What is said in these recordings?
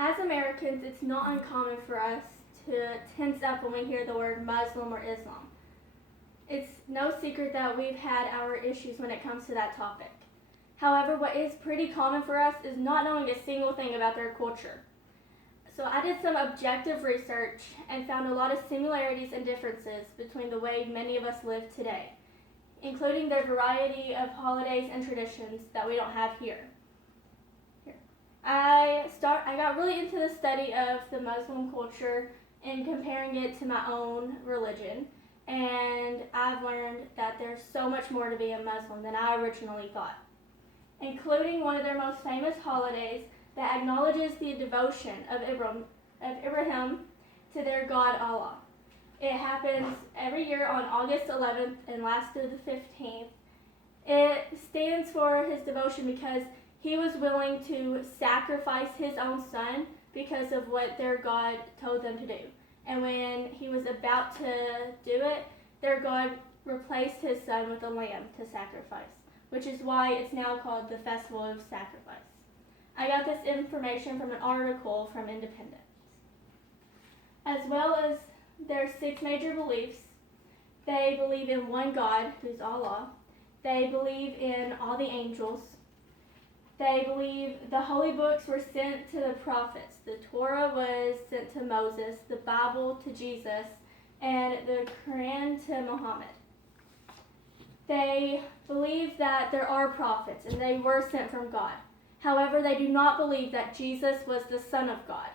As Americans, it's not uncommon for us to tense up when we hear the word Muslim or Islam. It's no secret that we've had our issues when it comes to that topic. However, what is pretty common for us is not knowing a single thing about their culture. So I did some objective research and found a lot of similarities and differences between the way many of us live today, including their variety of holidays and traditions that we don't have here. I got really into the study of the Muslim culture and comparing it to my own religion, and I've learned that there's so much more to be a Muslim than I originally thought, including one of their most famous holidays that acknowledges the devotion of Ibrahim to their God Allah. It happens every year on August 11th and lasts through the 15th. It stands for his devotion because he was willing to sacrifice his own son because of what their God told them to do. And when he was about to do it, their God replaced his son with a lamb to sacrifice, which is why it's now called the Festival of Sacrifice. I got this information from an article from Independence. As well as their 6 major beliefs, they believe in one God, who's Allah. They believe in all the angels. They believe the holy books were sent to the prophets. The Torah was sent to Moses, the Bible to Jesus, and the Quran to Muhammad. They believe that there are prophets and they were sent from God. However, they do not believe that Jesus was the Son of God.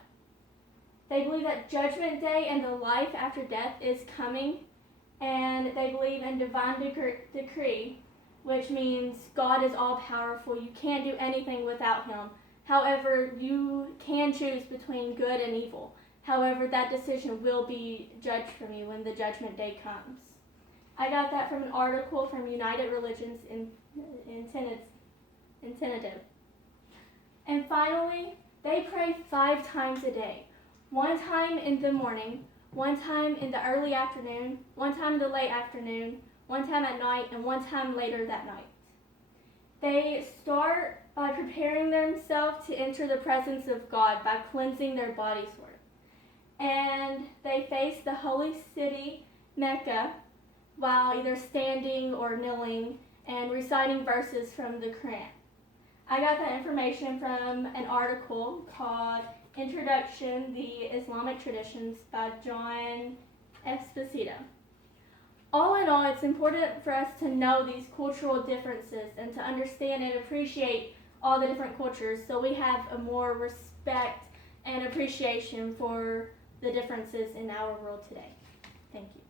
They believe that Judgment Day and the life after death is coming, and they believe in divine decree, which means God is all-powerful. You can't do anything without him. However, you can choose between good and evil. However, that decision will be judged from you when the judgment day comes. I got that from an article from United Religions Initiative. And finally, they pray 5 times a day. 1 time in the morning, 1 time in the early afternoon, 1 time in the late afternoon, 1 time at night, and 1 time later that night. They start by preparing themselves to enter the presence of God by cleansing their bodies for it. And they face the holy city, Mecca, while either standing or kneeling and reciting verses from the Quran. I got that information from an article called Introduction: The Islamic Traditions by John Esposito. All in all, it's important for us to know these cultural differences and to understand and appreciate all the different cultures so we have a more respect and appreciation for the differences in our world today. Thank you.